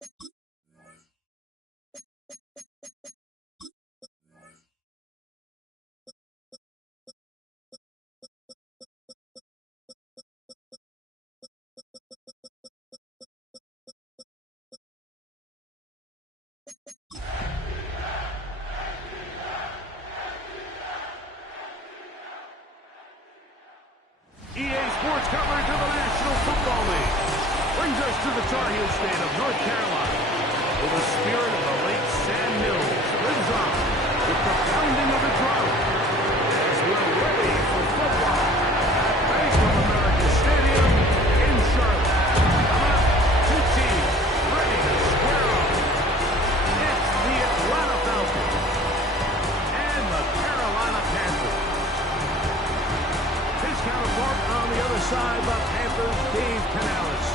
EA Sports coverage of the National Football League brings us to the Tar Heel state of North Carolina, where the spirit of the late Sam Mills lives on with the pounding of the drum as we're ready for football at Bank of America Stadium in Charlotte. Coming up, two teams ready to square off. It's the Atlanta Falcons and the Carolina Panthers. His counterpart on the other side, the Panthers, Dave Canales.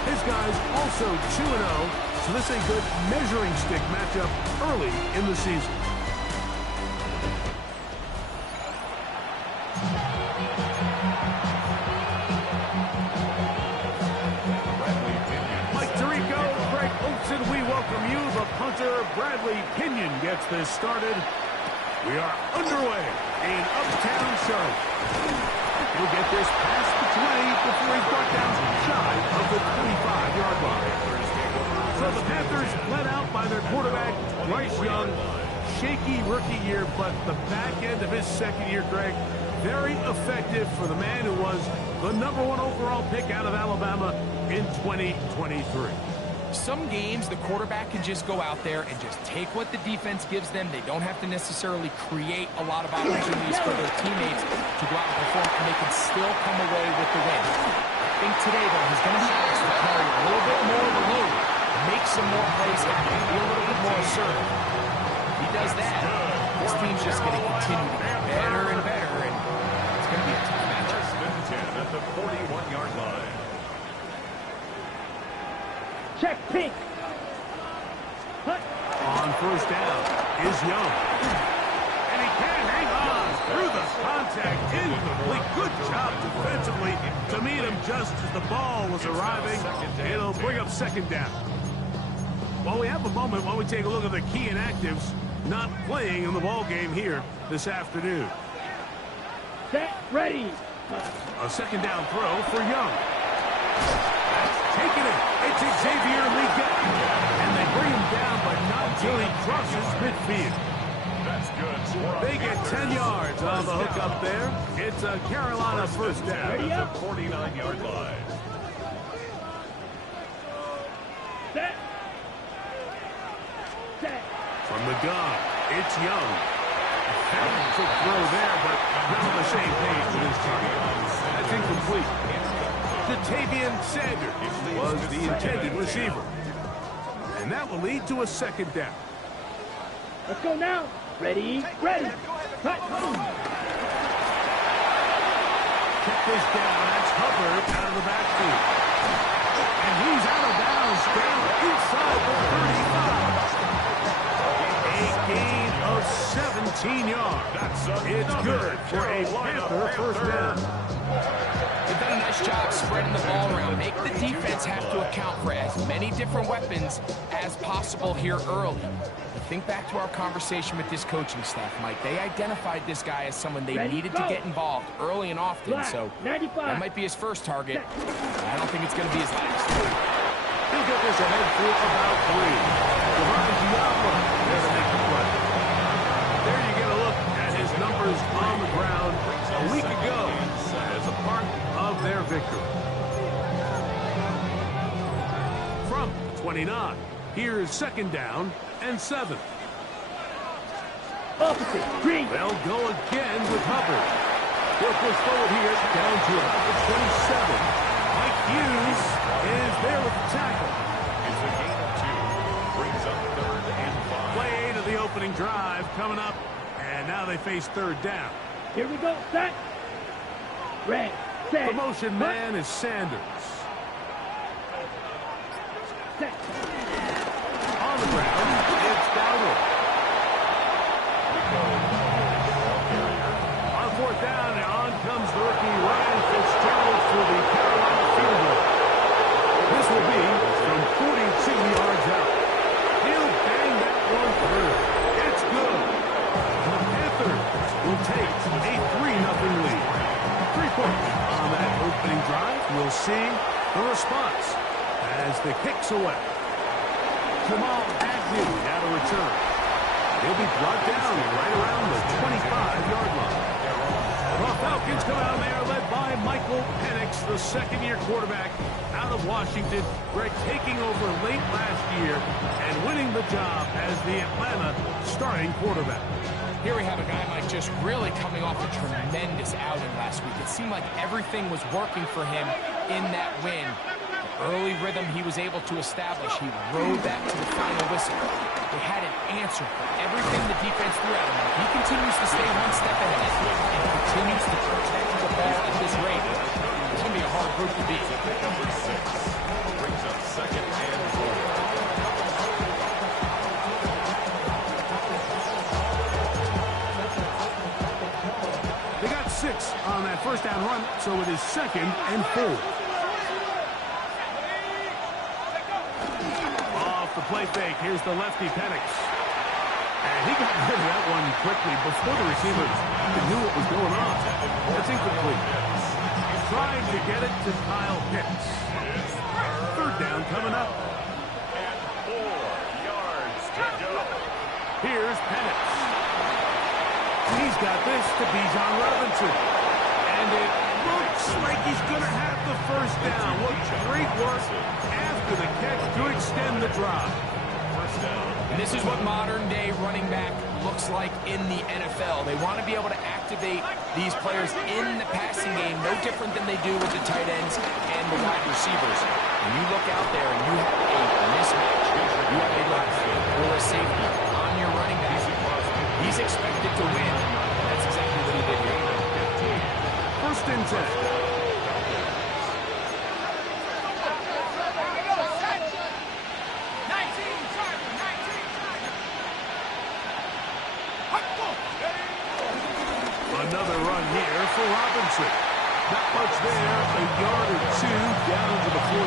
His guys also 2-0, so this is a good measuring stick matchup early in the season. Mike Tirico, Greg Olson, we welcome you. The punter, Bradley Pinion, gets this started. We are underway in Uptown Charlotte. He'll get this past the 20 before he's brought down shy of the 25-yard line. So the Panthers led out by their quarterback, Bryce Young. Shaky rookie year, but the back end of his second year, Greg, very effective for the man who was the #1 overall pick out of Alabama in 2023. Some games, the quarterback can just go out there and just take what the defense gives them. They don't have to necessarily create a lot of opportunities for their teammates to go out and perform, and they can still come away with the win. I think today, though, he's going to be asked to carry a little bit more of the load, make some more plays happen, be a little bit more assertive. If he does that, this team's just going to continue to get better and better, and it's going to be a tough matchup. At the 41-yard line. Check pink. On first down is Young. And he can hang on through the contact. Incomplete. Good job defensively to meet him just as the ball was arriving. It'll bring up second down. Well, we have a moment while we take a look at the key inactives not playing in the ball game here this afternoon. Set, ready. A second down throw for Young. Taking it. It's Xavier Legette. And they bring him down, but not till he crosses midfield. That's good. They get 10 yards on the hook up there. It's a Carolina first down. At the 49-yard line. Set. Set. From the gun, it's Young. Quick throw there, but not on the same page with his target. That's incomplete. Datavian Sanders was the intended receiver. And that will lead to a second down. Let's go now. Ready, ready. Cut. Check this down. That's Hubbard out of the backfield. And he's out of bounds down inside the 35. A gain of 17 yards. It's good for a Panther first down. They've done a nice job spreading the ball around. Make the defense have to account for as many different weapons as possible here early. Think back to our conversation with this coaching staff, Mike. They identified this guy as someone they needed to get involved early and often, so that might be his first target. I don't think it's going to be his last. He'll get this ahead for about 3. Devon Diablo there to make the play. There you get a look at his numbers on the ground a week ago as a part of their victory. From 29, here's second down and 7. Opposite, green. They'll go again with Hubbard. He'll push forward here down to about the 27. Mike Hughes is there with the tackle. It's a gain of 2. Brings up 3rd and 5. Play to the opening drive coming up, and now they face third down. Here we go, set. Red, set. The motion man is Sanders. Set. On the ground, it's Dowdle. On fourth down, and on comes the rookie Ryan Fitzgerald for the Carolina field goal. This will be from 42 yards this away. Jamal Agnew now to return. He'll be brought down right around the 25-yard line. The Falcons come out there led by Michael Penix, the second-year quarterback out of Washington. Greg taking over late last year and winning the job as the Atlanta starting quarterback. Here we have a guy, Mike, just really coming off a tremendous outing last week. It seemed like everything was working for him in that win. The early rhythm he was able to establish, he rode that to the final whistle. They had an answer for everything the defense threw at him. He continues to stay one step ahead and continues to protect the ball at this rate. It's going to be a hard group to beat. Number 6 brings up second and 4. They got 6 on that first down run, so it is second and 4. Off the play fake, here's the lefty Penix. And he got rid of that one quickly before the receiver knew what was going on. That's incomplete. Trying to get it to Kyle Pitts. Third down coming up. And 4 yards to go. Here's Penix. He's got this to Bijan Robinson. And it looks like he's going to have the first down. What great work after the catch to extend the drive. First down. And this is what modern-day running back looks like in the NFL. They want to be able to activate these players in the passing game, no different than they do with the tight ends and the wide receivers. When you look out there and you have a mismatch, you have a left or a safety on your running back, he's expected to win. That's exactly what he did here. First and 10. Another run here for Robinson. Not much there, a yard or 2 down to the 48.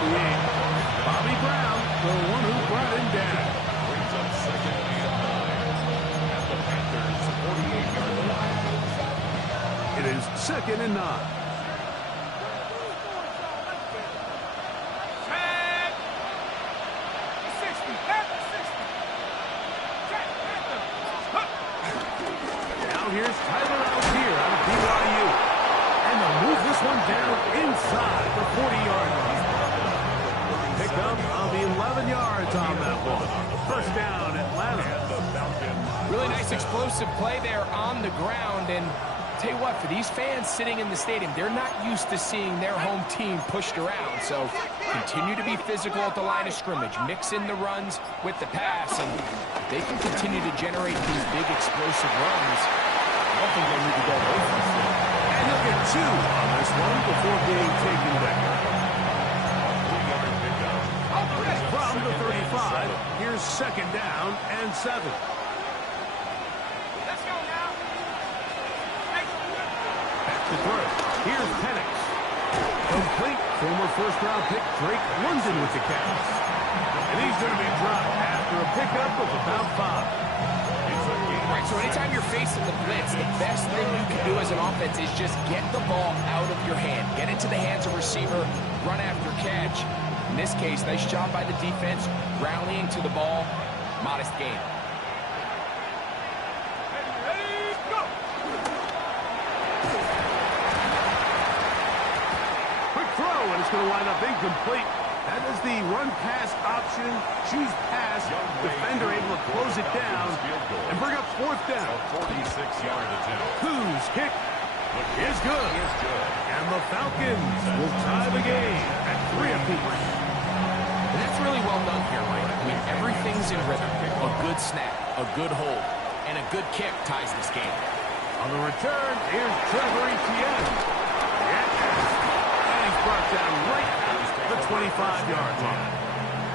Bobby Brown, the one who brought him down. Brings up second and 9 at the Panthers' 48-yard line. It is second and 9. Now here's Tyler Algier out of BYU. And they'll move this one down inside the 40-yard line. Pick up on the 11 yards on that one. First down, Atlanta. Really nice explosive play there on the ground. And tell you what, for these fans sitting in the stadium, they're not used to seeing their home team pushed around. So continue to be physical at the line of scrimmage. Mix in the runs with the pass. And if they can continue to generate these big explosive runs, I don't think they need to go away from this. And they'll get 2 on this one before being taken back. From the 35, here's second down and 7. Back to throw. Here's Penix. Complete. Former first-round pick Drake London with the catch. And he's going to be dropped after a pickup of about 5. Right, so anytime you're facing the blitz, the best thing you can do as an offense is just get the ball out of your hand. Get into the hands of receiver, run after catch. In this case, nice job by the defense, rallying to the ball. Modest gain. Quick throw, and it's going to wind up incomplete. That is the run-pass option. Choose pass. Defender able to close it down and bring up fourth down. A 46-yard attempt. Whose kick is good. And the Falcons will tie the game at 3 apiece. And that's really well done here, Mike. I mean, everything's in rhythm. A good snap, a good hold, and a good kick ties this game. On the return, here's Trevor Etienne. And he's brought down right at the 25-yard line.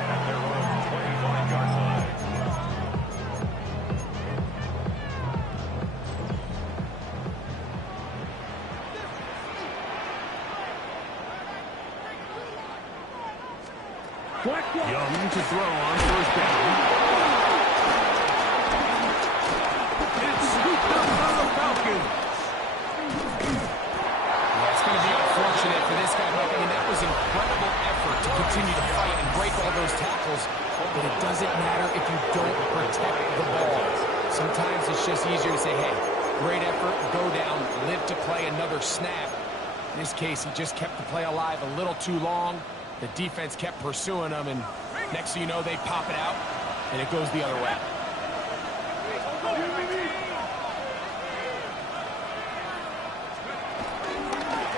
At their own 25-yard line. Young to throw on first down. It's scooped up by the Falcons. That's going to be unfortunate for this guy, Mike. I mean, that was incredible effort to continue to fight and break all the those tackles, but it doesn't matter if you don't protect the ball. Sometimes it's just easier to say, hey, great effort, go down, live to play another snap. In this case, he just kept the play alive a little too long. The defense kept pursuing him, and next thing you know, they pop it out, and it goes the other way.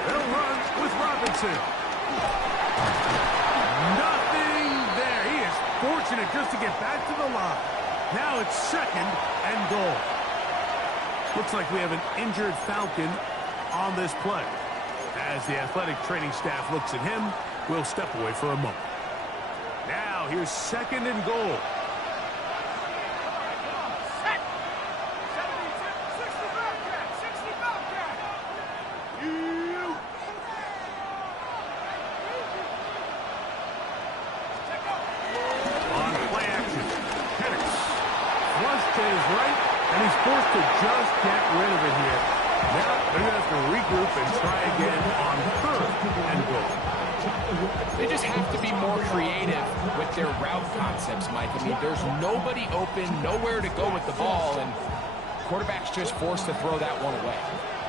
They'll run with Robinson. Nothing there. He is fortunate just to get back to the line. Now it's 2nd and goal. Looks like we have an injured Falcon on this play. As the athletic training staff looks at him, we'll step away for a moment. Now here's 2nd and goal. On play action, Penix flushed to his right, and he's forced to just get rid of it here. Now they're going to have to regroup and try again on 3rd and goal. They just have to be more creative with their route concepts, Mike. I mean, there's nobody open, nowhere to go with the ball, and quarterback's just forced to throw that one away.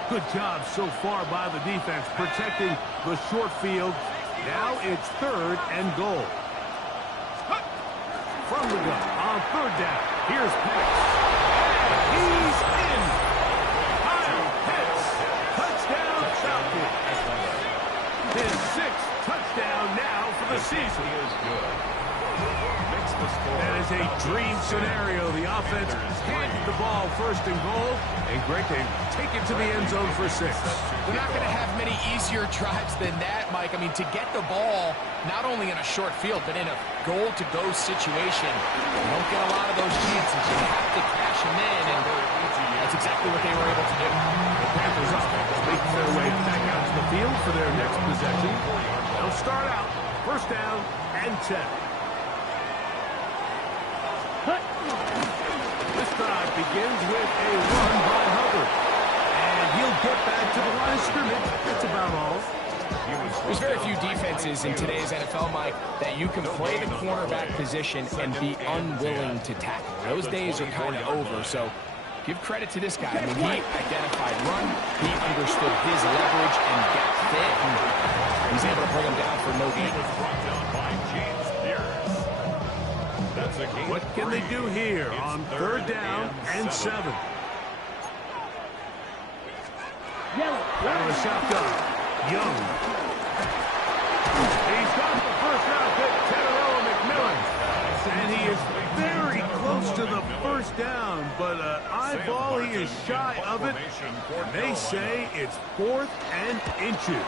Good job so far by the defense protecting the short field. Now it's 3rd and goal. From the gun on 3rd down. Here's Penix. He's in. Kyle Pitts. Touchdown Falcons. His 6th touchdown now for the season. He is good. Makes the score. That is a dream scenario. The offense handed the ball 1st and goal. And great, they take it to the end zone for 6. They're not going to have many easier drives than that, Mike. I mean, to get the ball not only in a short field, but in a goal-to-go situation, you don't get a lot of those chances. You have to cash them in, and that's exactly what they were able to do. The Panthers offense making their way back out to the field for their next possession. They'll start out 1st down and 10. This drive begins with a run by Hubbard. And he'll get back to the line of scrimmage. That's about all. There's very few defenses in today's NFL, Mike, that you can play the cornerback position and be unwilling to tackle. Those days are kind of over, so give credit to this guy. I mean, he identified run, he understood his leverage and got fit, and he's able to bring him down for no gain. What can they do here on 3rd down and 7? Out of the shotgun. Young. He's got the 1st round pick, Teteroa McMillan. And he is very close to the 1st down, but eyeball, he is shy of it. And they say it's 4th and inches.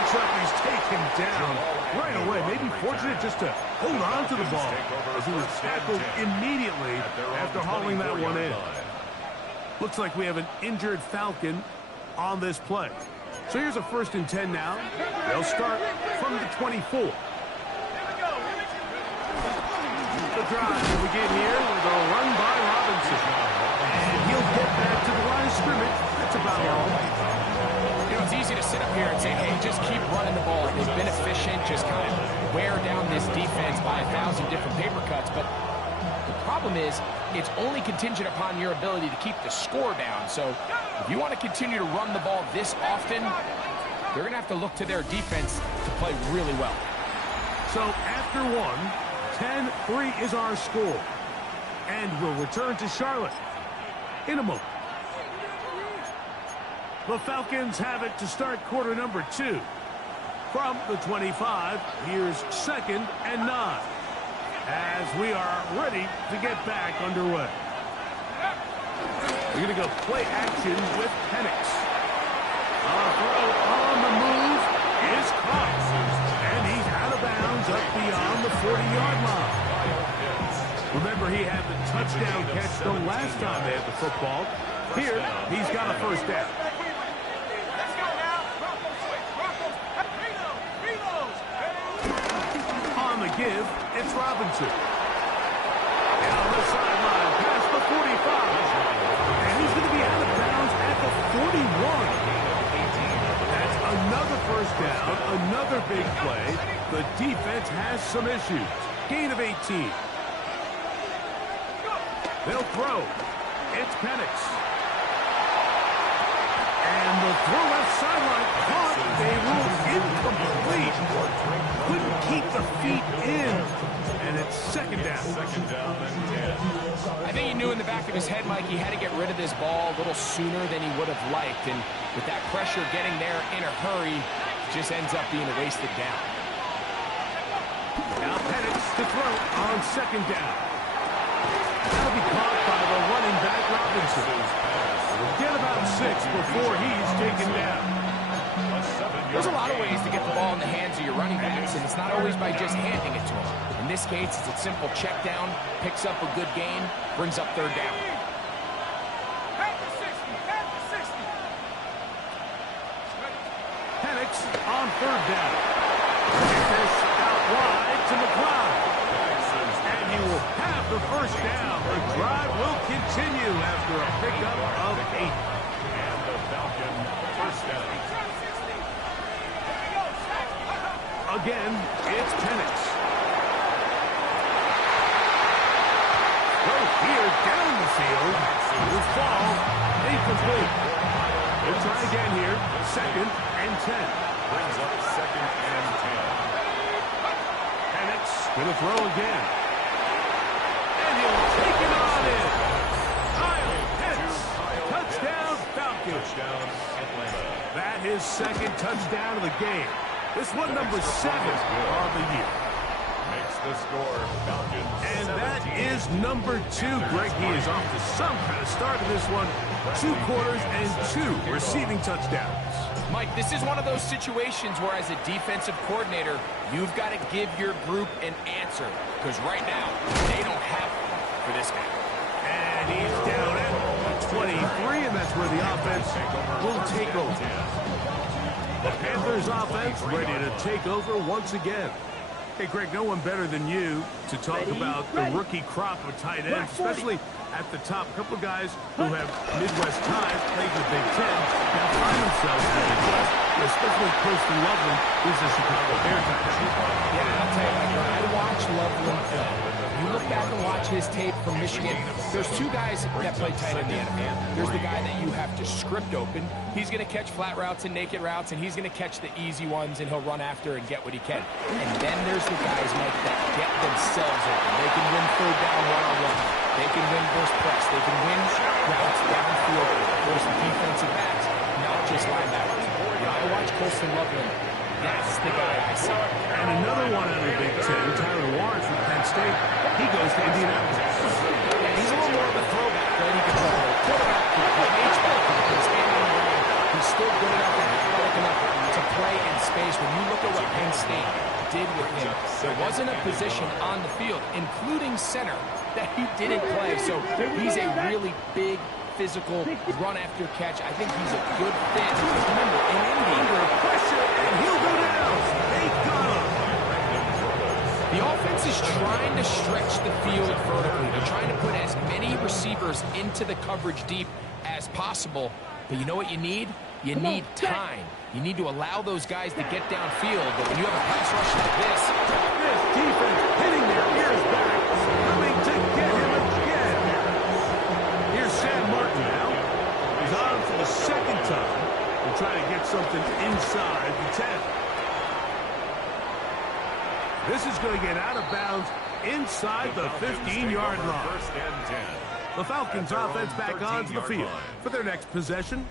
Up, he's taken down right away. Maybe fortunate just to hold on to the ball as he was tackled immediately after hauling that one in. Looks like we have an injured Falcon on this play. So here's a 1st and 10 now. They'll start from the 24. The drive will begin here with a run by Robinson. And he'll get back to the line of scrimmage. That's about all. You know, it's easy to sit up here and say, hey, just keep running the ball. They've been efficient, just kind of wear down this defense by 1,000 different paper cuts. But the problem is, it's only contingent upon your ability to keep the score down. So if you want to continue to run the ball this often, they're going to have to look to their defense to play really well. So after 10-3 is our score. And we'll return to Charlotte in a moment. The Falcons have it to start quarter number 2. From the 25, here's 2nd and 9. As we are ready to get back underway. We're going to go play action with Penix. Throw on the move is caught. And he's out of bounds up beyond the 40-yard line. Remember, he had the touchdown catch the last time they had the football. Here, he's got a 1st down. On the give, it's Robinson. Down the sideline, past the 45. And he's going to be out of bounds at the 41. That's another 1st goes down. Another big play. The defense has some issues. Gain of 18. They'll throw. It's Penix. And the throw left sideline caught. They rule incomplete. Couldn't keep the feet in. And it's second down. Second down and 10. I think he knew in the back of his head, Mike, he had to get rid of this ball a little sooner than he would have liked. And with that pressure getting there in a hurry, it just ends up being a wasted down. Now Penix to throw on second down. That'll be caught by the running back Robinson. We'll get about 6 before he's taken down. There's a lot of ways to get the ball in the hands of your running backs, and it's not always by just handing it to them. In this case, it's a simple check down, picks up a good gain, brings up third down. Penix on third down. This out wide to McLeod. And he will have the first down. The drive will continue after a pickup of 8. And the Falcon first down. Again, it's Penix. Throw here down the field. Will fall. Incomplete. We'll try again here. Second and 10. Brings up second and 10. Penix going to throw again. And he'll take it on in. Kyle Pitts. Touchdown Falcons. Touchdown Atlanta. That is second touchdown of the game. This one number 7 on the year. Makes the score Falcons. And 17. that is number 2. Greg, he is off to some kind of start in this one. 2 quarters and 2 receiving touchdowns. Mike, this is one of those situations where as a defensive coordinator, you've got to give your group an answer. Because right now, they don't have one for this guy. And he's down at 23, and that's where the offense will take over. The Panthers offense ready to take over once again. Hey, Greg, no one better than you to talk about the rookie crop of tight ends, especially at the top. A couple of guys who have Midwest ties, played the Big Ten, now find themselves in the Midwest, especially Colston Loveland, who's a Chicago Bear tight end. Yeah, I'll tell you, Mike, when I watch Loveland film, you look back and watch his tape from Michigan, there's 2 guys that play tight end in the NFL. There's the guy that you have to script open. He's going to catch flat routes and naked routes, and he's going to catch the easy ones, and he'll run after and get what he can. And then there's the guys, Mike, that get themselves open. They can win third down one-on-one. They can win burst press. They can win routes downfield. There's the defensive backs, not just linebackers. When I watch Colston Loveland, that's the guy I see. And another one out of the Big Ten, Tyler Warren from Penn State, he goes to Indianapolis. And he's a little more of a throwback, right? He can throw a quarterback, he can play H-back, he can stand on the line. He's still good enough and athletic enough to play in space. When you look at what Penn State did with him, there wasn't a position on the field, including center, that he didn't play. So he's a really big, physical run after catch. I think he's a good fit. Because remember, in Indy, Under pressure, and he'll go down. They got him. the offense is trying to stretch the field vertically. They're trying to put as many receivers into the coverage deep as possible. But you know what you need? You need time. You need to allow those guys to get downfield. But when you have a pass rush like this Defense hitting their ears back, coming to get him again. Here's Sam Martin now. He's on for the second time. We're trying to get something inside the 10. This is going to get out of bounds inside the 15-yard line. First and 10. The Falcons offense back onto the field for their next possession.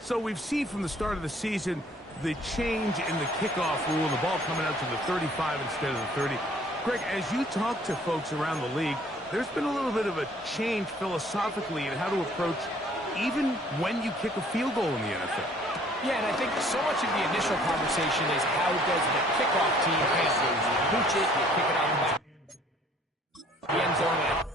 So we've seen from the start of the season the change in the kickoff rule, the ball coming out to the 35 instead of the 30. Greg, as you talk to folks around the league, there's been a little bit of a change philosophically in how to approach even when you kick a field goal in the NFL. Yeah, and I think so much of the initial conversation is how does the kickoff team handle it? You pooch it, you kick it out the back. The end zone.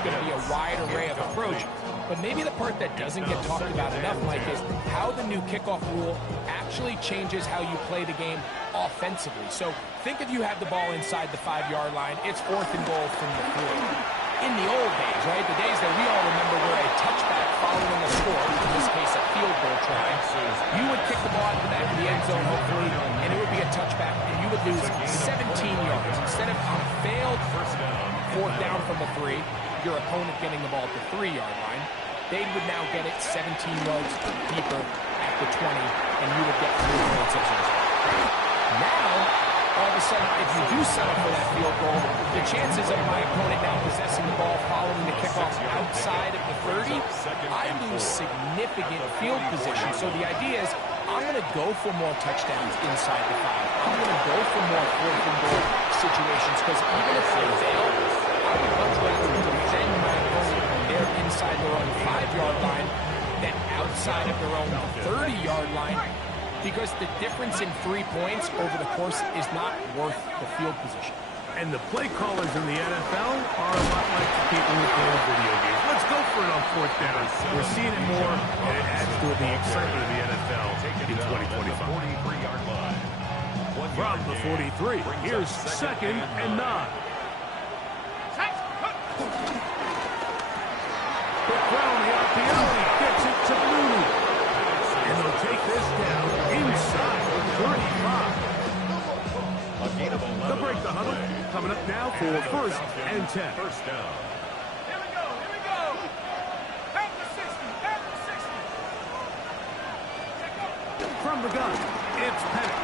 there's going to be a wide array of approach. But maybe the part that doesn't get talked about enough, Mike, is how the new kickoff rule actually changes how you play the game offensively. So think if you have the ball inside the 5-yard line, it's 4th and goal from the 3. In the old days, right, the days that we all remember were a touchback following a score, in this case a field goal try, you would kick the ball out the back of the end zone, hopefully, and it would be a touchback, and you would lose 17 yards. Instead of on a failed 4th down from the 3, your opponent getting the ball at the 3-yard line, they would now get it 17 yards deeper at the 20, and you would get 3 points as a result. Now, all of a sudden, if you do settle for that field goal, the chances of my opponent now possessing the ball following the kickoff outside of the 30, I lose significant field position. So the idea is, I'm going to go for more touchdowns inside the 5. I'm going to go for more 4th and goal situations, because even if they fail, I would much rather defend my opponent when they're inside their own 5-yard line than outside of their own 30-yard line, because the difference in 3 points over the course is not worth the field position. And the play callers in the NFL are a lot like the people who play video games. Let's go for it on 4th down. We're seeing it more, and it adds to the excitement of the NFL in 2025. From the 43, here's 2nd and 9. Quick run on the RPO, he gets it to Mooney. And they'll take this down inside the 35. They'll break the huddle. Coming up now for 1st and 10. First down. Here we go. Back to 60. From the gun, it's Penix.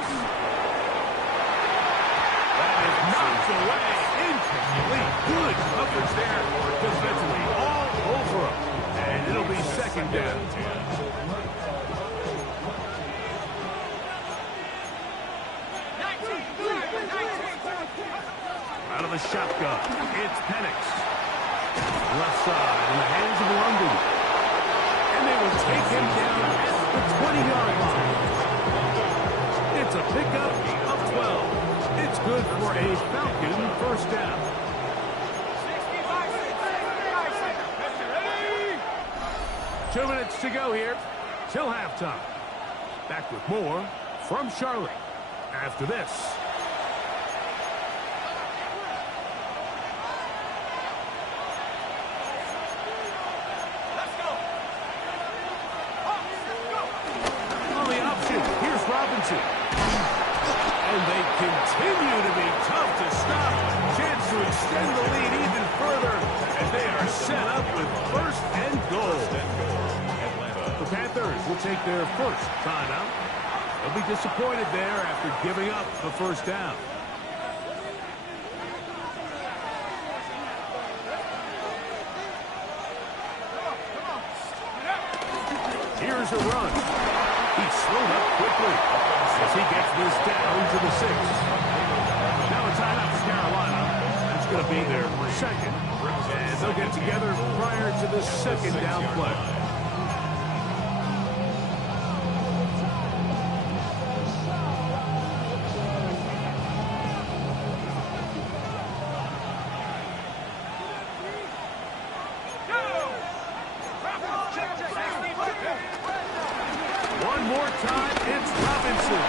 That is knocked away. Incomplete. Good coverage there. Defensively all over him. And it'll be 2nd down. Out of the shotgun, it's Penix. Left side in the hands of London. And they will take him down at the 20-yard line. It's a pickup of 12. It's good for a Falcon 1st down. 2 minutes to go here till halftime. Back with more from Charlotte after this. And they continue to be tough to stop. Chance to extend the lead even further as they are set up with 1st and goal. The Panthers will take their first timeout. They'll be disappointed there after giving up the 1st down. Here's a run. He's slowed up quickly as he gets this down to the 6. Now a timeout for Carolina. That's going to be their 2nd. And they'll get together prior to the 2nd down play. One more time, it's Robinson.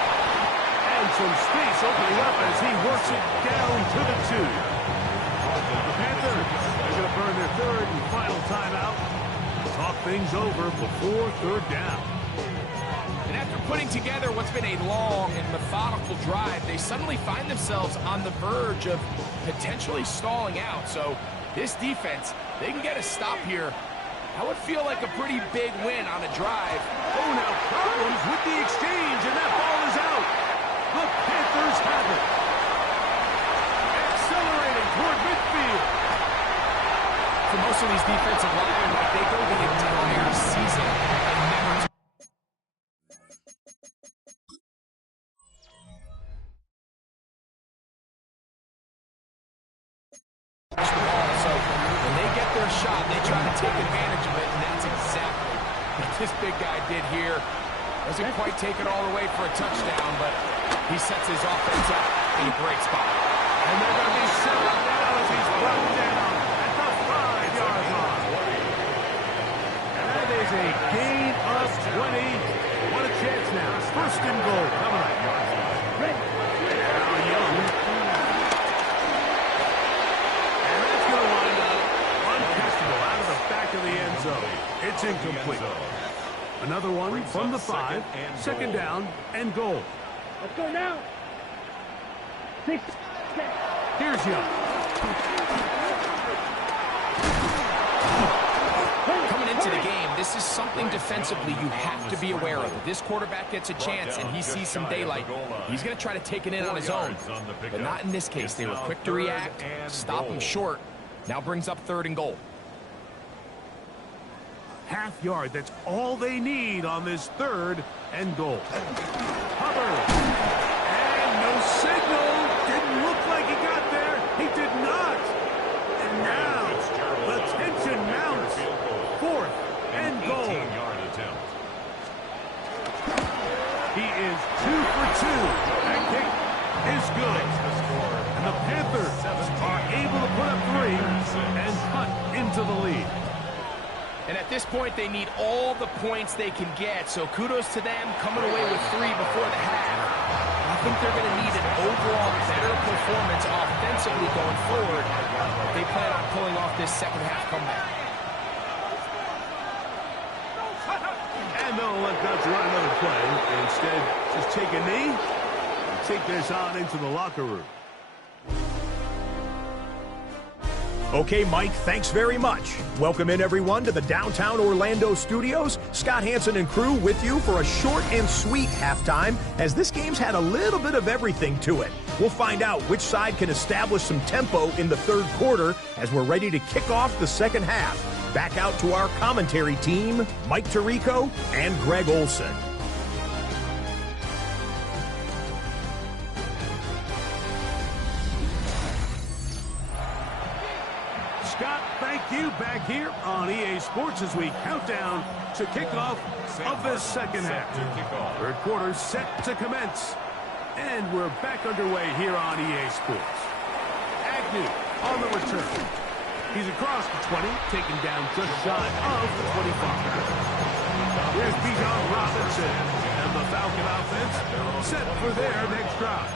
And some space opening up as he works it down to the 2. The Panthers are going to burn their 3rd and final timeout. Talk things over before 3rd down. And after putting together what's been a long and methodical drive, they suddenly find themselves on the verge of potentially stalling out. So this defense, they can get a stop here. That would feel like a pretty big win on a drive. Oh, now problems with the exchange, and that ball is out. The Panthers have it. Accelerating toward midfield. For most of these defensive linemen, like they go the entire season and never touch the ball. So when they get their shot, they try to take advantage of it, and that's exactly what this big guy did here. Doesn't quite take it all the way for a touchdown, but he sets his offense up in a great spot. And they're going to be set up now as he's brought down at the 5-yard has a gain of 20. What a chance now. First and goal coming up. Ready. Now Young. And that's going to wind up uncatchable out of the back of the end zone. It's incomplete. Another one from the 5. Second down and goal. Let's go now. 6. Here's Young. Coming into the game, this is something defensively you have to be aware of. If this quarterback gets a chance and he sees some daylight, he's going to try to take it in on his own. But not in this case. They were quick to react, stop him short. Now brings up third and goal. Half yard, that's all they need on this third and goal. Hubbard. And no signal. Didn't look like he got there. He did not. And now the tension mounts. Fourth and goal. He is 2 for 2. That kick is good. And the Panthers are able to put up 3 and cut into the lead. And at this point, they need all the points they can get. So kudos to them coming away with 3 before the half. I think they're going to need an overall better performance offensively going forward if they plan on pulling off this second half comeback. And they'll let Gus run another play. Instead, just take a knee and take this on into the locker room. Okay, Mike, thanks very much. Welcome in, everyone, to the downtown Orlando studios. Scott Hansen and crew with you for a short and sweet halftime, as this game's had a little bit of everything to it. We'll find out which side can establish some tempo in the third quarter as we're ready to kick off the second half. Back out to our commentary team, Mike Tirico and Greg Olson. Scott, thank you. Back here on EA Sports as we count down to kickoff of this second half. Third quarter set to commence. And we're back underway here on EA Sports. Agnew on the return. He's across the 20, taken down just shy of the 25. Here's Bijan Robinson and the Falcon offense set for their next drive.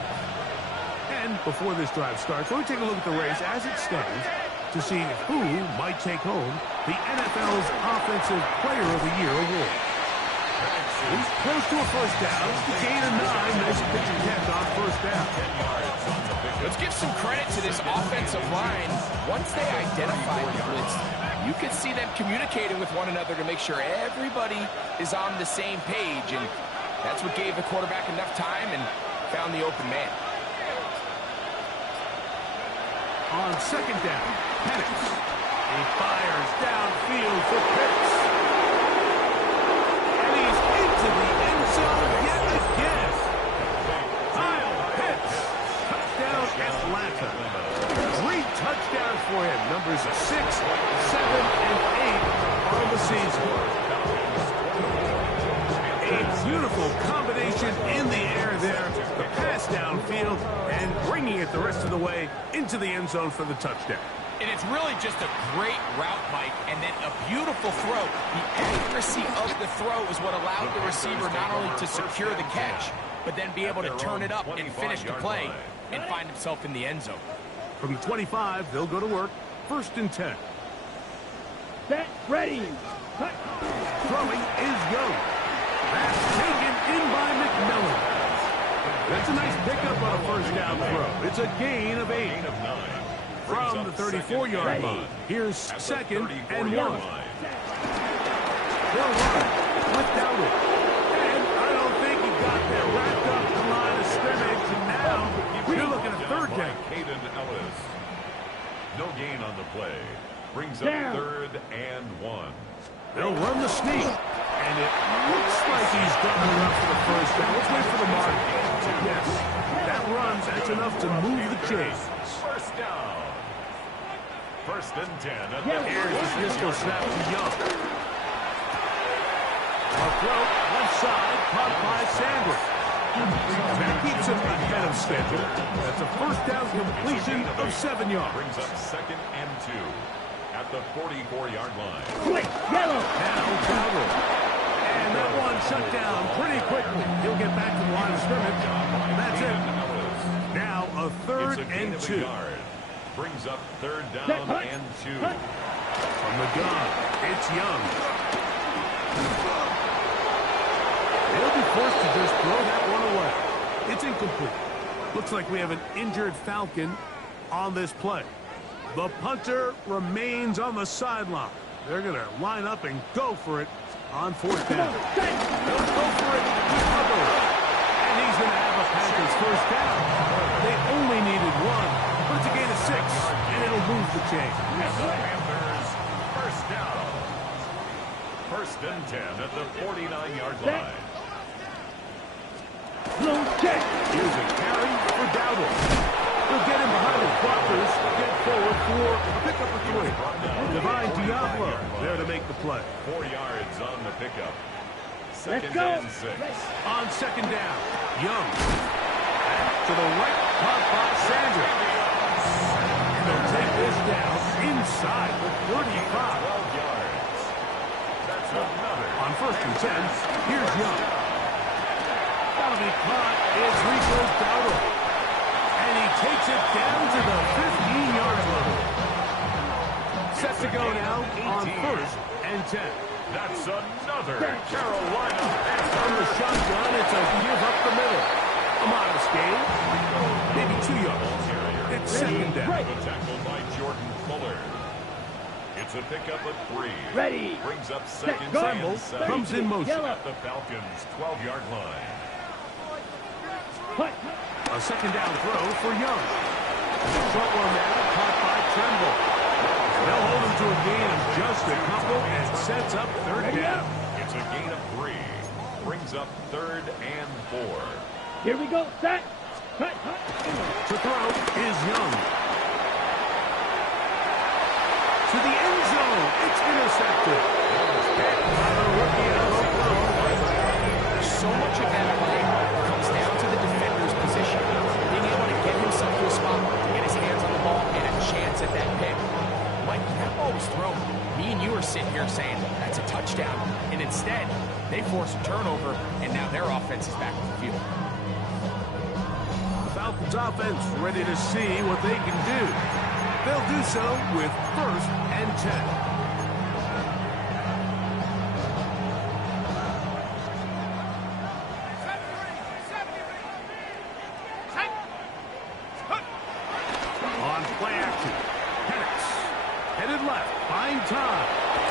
And before this drive starts, let me take a look at the race as it stands to see who might take home the NFL's Offensive Player of the Year award. He's close to a first down. Gain of 9. Nice pitch and catch on first down. Let's give some credit to this offensive line. Once they identified the blitz, you could see them communicating with one another to make sure everybody is on the same page. And that's what gave the quarterback enough time and found the open man. On second down, Penix. He fires downfield for Pitts. And he's into the end zone yet again. Kyle Pitts. Touchdown, Atlanta. 3 touchdowns for him. Numbers 6, 7, and 8 on the season. A beautiful combination in the air there. The pass downfield and bringing it the rest of the way into the end zone for the touchdown. And it's really just a great route, Mike, and then a beautiful throw. The accuracy of the throw is what allowed the receiver not only to secure the catch, but then be able to turn it up and finish the play and find himself in the end zone. From the 25, they'll go to work. First and 10. Set. Ready. Cut. Throwing is Young. That's taken in by McMillan. That's a nice pickup on a first down throw. It's a gain of 8. From the 34-yard line. Here's second and 1. They'll run without it. And I don't think he got there. Wrapped up the line of scrimmage. And now we're looking at third down. Caden Ellis. No gain on the play. Brings up third and 1. They'll run the sneak. And it looks like he's done enough for the first down. Let's wait for the mark. Yes, that runs. That's enough to move the chains. First down. First and 10. Here's the pistol snap to Young. A throw, left side, caught by Sanders. That keeps him ahead of schedule. That's a first down completion of 7 yards. Brings up second and 2. at the 44-yard line. Quick, yellow. Now Dowdle. And that one shut down pretty quickly. He'll get back to the line of scrimmage. And that's it. Now a third It's a gain and of a 2. yard. Brings up third down and 2. From the gun, it's Young. They'll be forced to just throw that one away. It's incomplete. Looks like we have an injured Falcon on this play. The punter remains on the sideline. They're going to line up and go for it on fourth down. They'll go for it with Hubbard. And he's going to have a Panthers first down. They only needed one, but it's a gain of 6, and it'll move the chain. Panthers first down. First and 10 at the 49-yard line. Blown check. Here's a carry for Dowdle. He'll get him behind his blockers, get forward for a pickup of 3. Divine Diablo there to make the play. 4 yards on the pickup. Let's Second go. and 6. On second down, Young. To the right, caught by Sanders. And they'll take this down inside the 35. 12 yards. That's another. On first and 10, here's Young. That'll be caught. It's Rico Dowdle. And he takes it down to the 15-yard line. Set to go now on first and 10. That's another Carolina From the shotgun, it's a give up the middle. A modest gain. Maybe 2 yards. It's second down. The tackle by Jordan Fuller. It's a pickup of 3. Ready. Brings up second Tremble and 7 comes in motion. Yellow. at the Falcons' 12-yard line. Punt. A second down throw for Young. Short one now, caught by Tremble. They'll hold him to a gain of just a couple and sets up third down. It's a gain of 3. Brings up third and 4. Here we go. Set. Cut. To throw is Young. To the end zone. It's intercepted. By the rookie out of Oklahoma. So much of that play comes down to the defender's position. Being able to get himself to a spot to get his hands on the ball and a chance at that pick. Mike, that ball was thrown. Me and you are sitting here saying, that's a touchdown. And instead, they force a turnover, and now their offense is back on the field. The Falcons offense ready to see what they can do. They'll do so with first and 10. On play action, Penix headed left, buying time.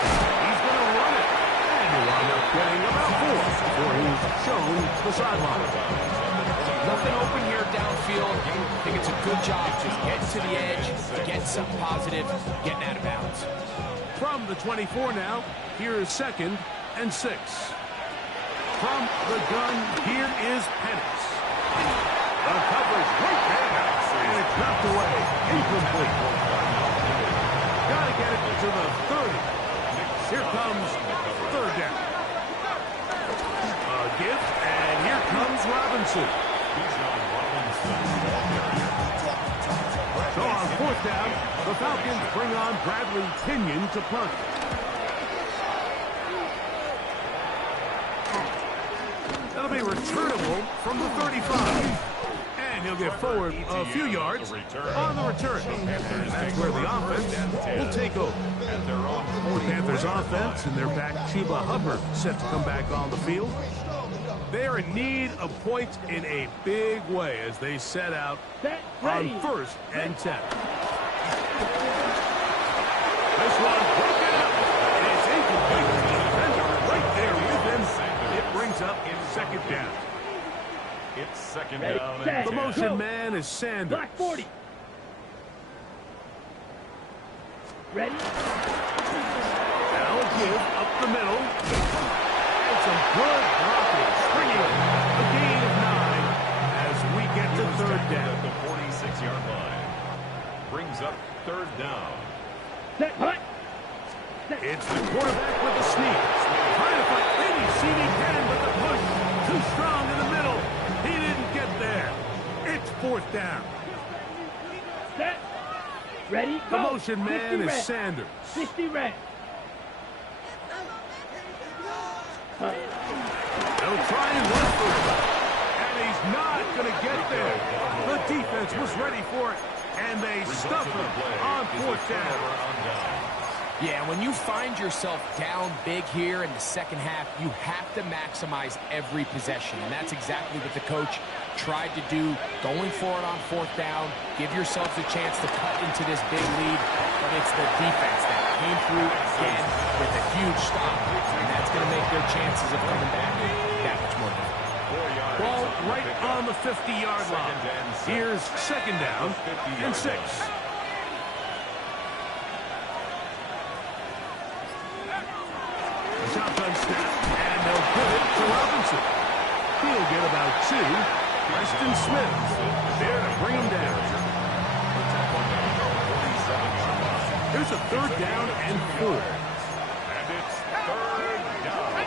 He's going to run it, and he'll wind up getting about 4 before he's shown the sideline. Nothing open here downfield. I think it's a good job just getting to the edge, getting something positive, getting out of bounds. From the 24 now, here is second and 6. From the gun, here is Penix. The coverage right there, and it's knocked away. Incomplete. Got to get it to the 30. Here comes third down. A gift, and here comes Robinson. So on fourth down, the Falcons bring on Bradley Pinion to punt. That'll be returnable from the 35. And he'll get forward a few yards on the return. And that's where the offense will take over. The Panthers offense and their back Chuba Hubbard set to come back on the field. They're in need of points in a big way as they set out on first and 10. This one broken up, and it's incomplete. The defender right there with him. It brings up second down. It's second down and The 10. motion man is Sanders. Black 40. Ready? Now a give up the middle. And some good blocking. Springing a gain of 9 as we get to third down. At the 46-yard line. Brings up third down. Set. Punt. It's the quarterback with the sneak. Trying to find any seat he can, but the push too strong in the middle. He didn't get there. It's fourth down. Set. Ready, The go. motion man 60 is red. Sanders. 60 red. They'll try and run for it. And he's not going to get there. The defense was ready for it. And they stuff him on fourth down. Yeah, when you find yourself down big here in the second half, you have to maximize every possession. And that's exactly what the coach tried to do, going for it on fourth down. Give yourselves a chance to cut into this big lead. But it's the defense that came through again with a huge stop. And that's going to make their chances of coming back that much more difficult. Ball right on the 50-yard line. Here's second down and 6. Shotgun snap, and they'll give it to Robinson. He'll get about 2. Preston Smith there to bring him down. Here's a third down and 4. And it's third down.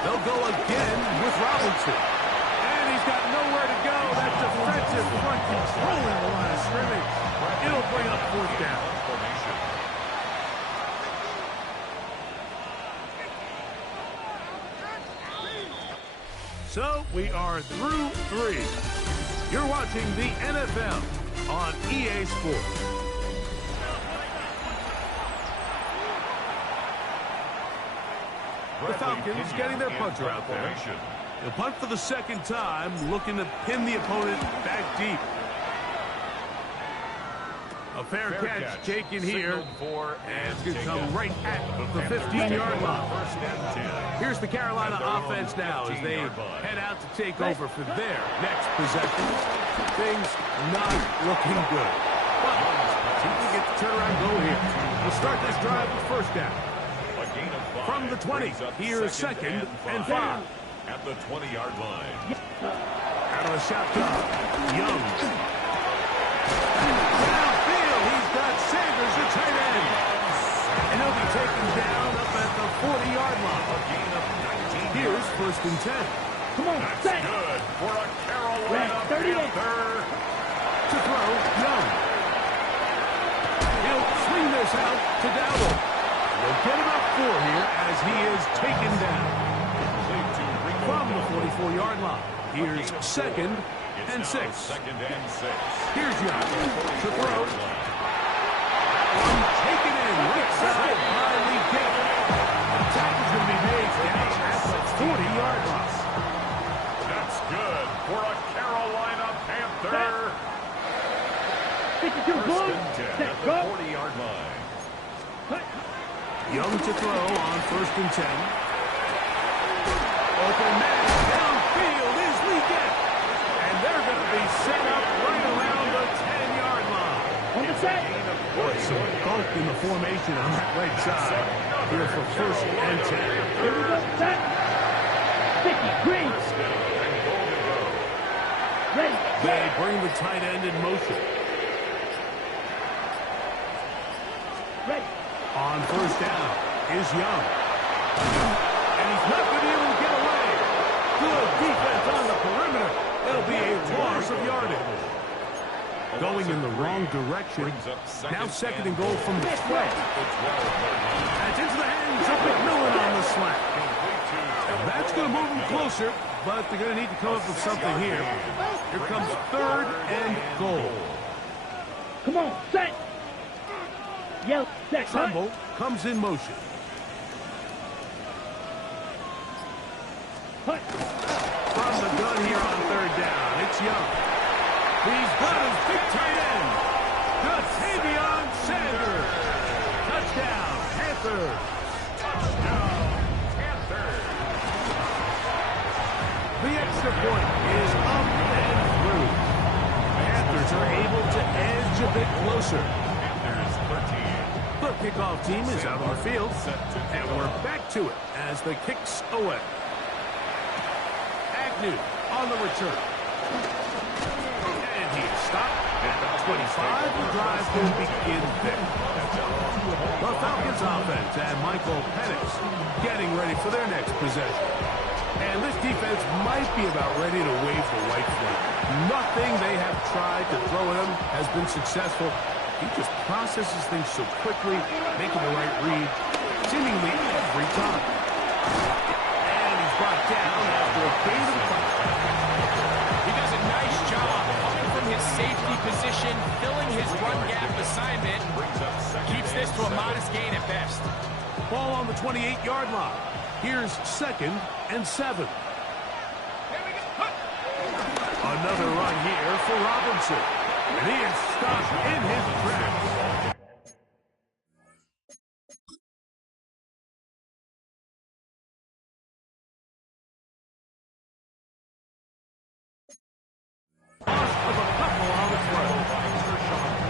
They'll go again with Robinson. And he's got nowhere to go. That defensive front controlling the line of scrimmage. It'll bring up fourth down. So we are through 3. You're watching the NFL on EA Sports. The Falcons getting their punter out there. They'll punt for the second time, looking to pin the opponent back deep. A fair catch taken here, and it's going to come right at the 15-yard line. Here's the Carolina offense now as they head out to take over for their next possession. Things not looking good. But see if we get the turnaround goal here. We'll start this drive with first down. From the 20, here's second and 5. At the 20-yard line. Out of the shotgun, Young. Downfield, he's got Sanders, the tight end. And he'll be taken down up at the 40-yard line. A gain of 19. Here's first and 10. Come on, That's set. good for a Carolina 38. Panther. To throw, Young. He'll swing this out to Dowdle. He'll get about 4 here as he is taken down. From the 44-yard line, here's second and 6. Second and 6. Here's Young to throw. Taken in right side by Lee Gibb. The tackle's going to be made down at the 40-yard line. That's good for a Carolina Panther. 52 First good. and 10 Set, at the go. 40-yard line. Young to throw on first and 10. Open man downfield is Lee Gibb. And they're going to be set up right around the 10-yard line. On the set. Boy, some bulk in the formation on that right side. Here for first and 10. Here we go, set. 50, green. Ready. They bring the tight end in motion. Ready. On first down is Young. And he's not going to be able to get away. Good defense on the perimeter. It'll be a loss of yardage. Going in the wrong direction. Now second and goal from the 12. And it's into the hands of McMillan on the slant. That's going to move them closer, but they're going to need to come up with something here. Here comes third and goal. Come on, set. Yell, set. Trumbull comes in motion. Hut. From the gun here on third down, it's Young. He's got his big tight end. Ja'Tavion Sanders. Touchdown, Panthers. Touchdown, Panthers. The extra point is up and through. Panthers are able to edge a bit closer. Panthers 13. The kickoff team is out on the field, and we're back to it as the kicks away. Agnew on the return. And he's stopped at the 25. The drive will begin there. The Falcons offense and Michael Penix getting ready for their next possession. And this defense might be about ready to wave the white flag. Nothing they have tried to throw at him has been successful. He just processes things so quickly, making the right read, seemingly every time. And he's brought down after a gain of 5. He does a nice job coming from his safety position, filling his run gap assignment. Keeps this to a modest gain at best. Ball on the 28-yard line. Here's 2nd and 7. Another run here for Robinson. And he is stopped in his tracks.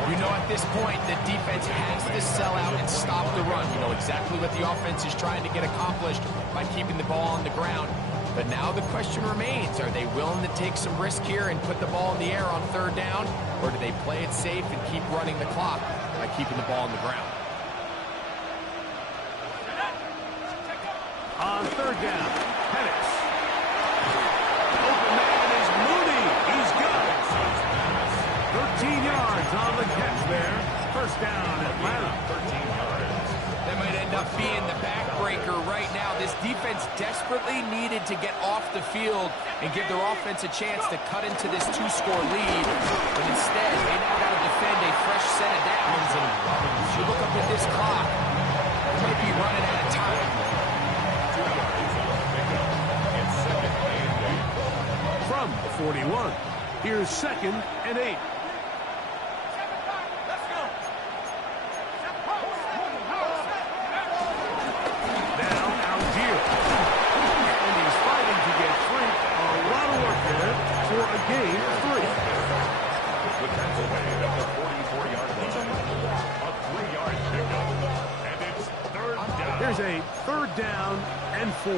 You know, at this point, the defense has to sell out and stop the run. You know exactly what the offense is trying to get accomplished by keeping the ball on the ground. But now the question remains, are they willing to take some risk here and put the ball in the air on 3rd down? Or do they play it safe and keep running the clock by keeping the ball on the ground? On 3rd down, Penix. Open man is Mooney. He's got it. 13 yards on the catch there. 1st down, Atlanta. 13 yards. That might end up being the backbreaker right now. This defense desperately needed to get off the field and give their offense a chance to cut into this 2-score lead. But instead, they now got to defend a fresh set of downs. And if you look up at this clock, they might be running out of time. From the 41, here's 2nd and 8. Gain of 3. The Pennsylvania at the 44-yard line. A 3-yard pickup. And it's 3rd down. Here's a 3rd down and 4.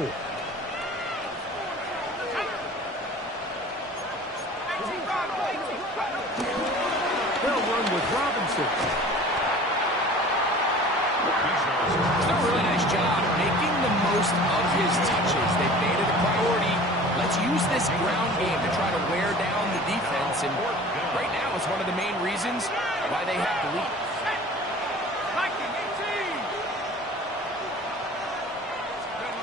They'll run with Robinson. He's done a really nice job making the most of his touches. They've made it a priority. Let's use this ground game to try to wear down the defense, and right now it's one of the main reasons why they have the lead.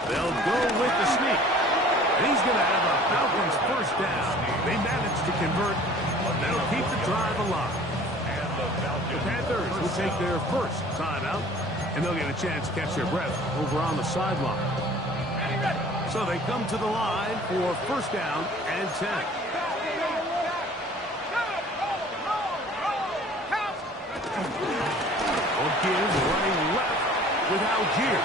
They'll go with the sneak. And he's going to have a Falcons 1st down. They managed to convert, but they'll keep the drive alive. The Panthers will take their 1st timeout, and they'll get a chance to catch their breath over on the sideline. So they come to the line for 1st down and 10. O'Keefe's running left with Algier.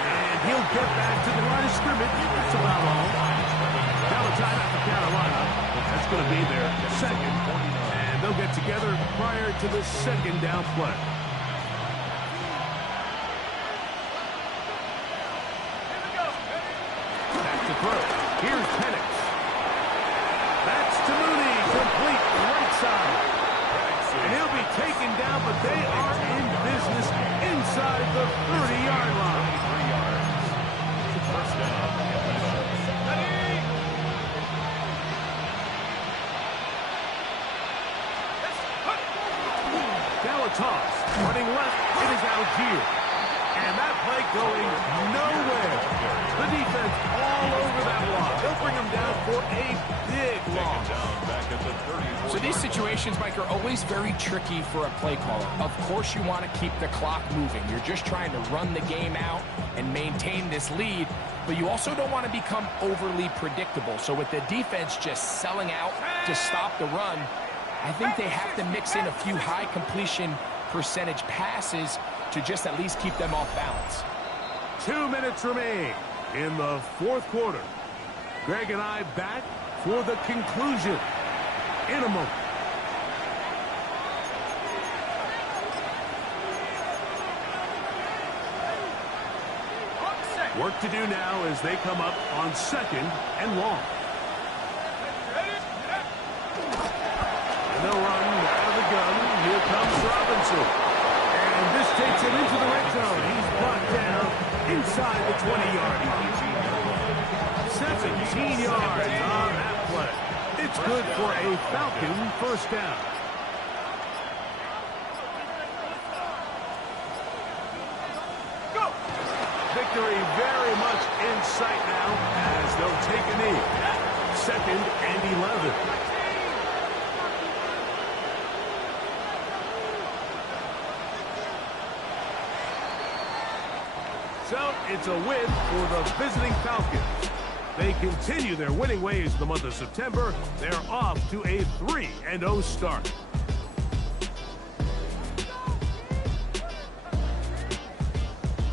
And he'll get back to the line of scrimmage. That's about all. Now the timeout for Carolina. That's going to be their 2nd. And they'll get together prior to the 2nd down play. Here's Penix. That's to Mooney, complete right side. And he'll be taken down, but they are in business inside the 30-yard line. 3 yards. 1st down. Now a toss. Running left, it is Algier. And that play going nowhere. The defense all over that block. They'll bring him down for a big loss. So these situations, Mike, are always very tricky for a play caller. Of course you want to keep the clock moving. You're just trying to run the game out and maintain this lead, but you also don't want to become overly predictable. So with the defense just selling out to stop the run, I think they have to mix in a few high completion percentage passes to just at least keep them off balance. 2 minutes remain in the 4th quarter. Greg and I back for the conclusion in a moment. Work to do now as they come up on 2nd and long. And they'll run out of the gun. Here comes Robinson. And this takes him into the red zone. He's brought down inside the 20-yard line. 7 yards on that play. It's good for a Falcon first down. Victory very much in sight now as they'll take a knee. 2nd and 11. So it's a win for the visiting Falcons. They continue their winning ways in the month of September. They're off to a 3-0 start.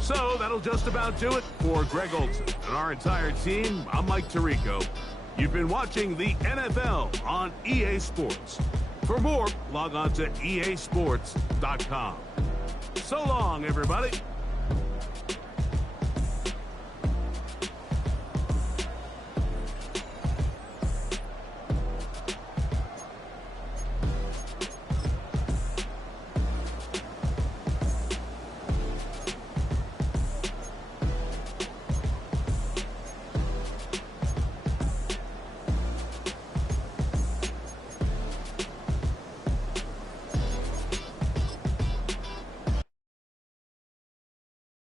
So that'll just about do it for Greg Olson and our entire team. I'm Mike Tirico. You've been watching the NFL on EA Sports. For more, log on to easports.com. So long, everybody.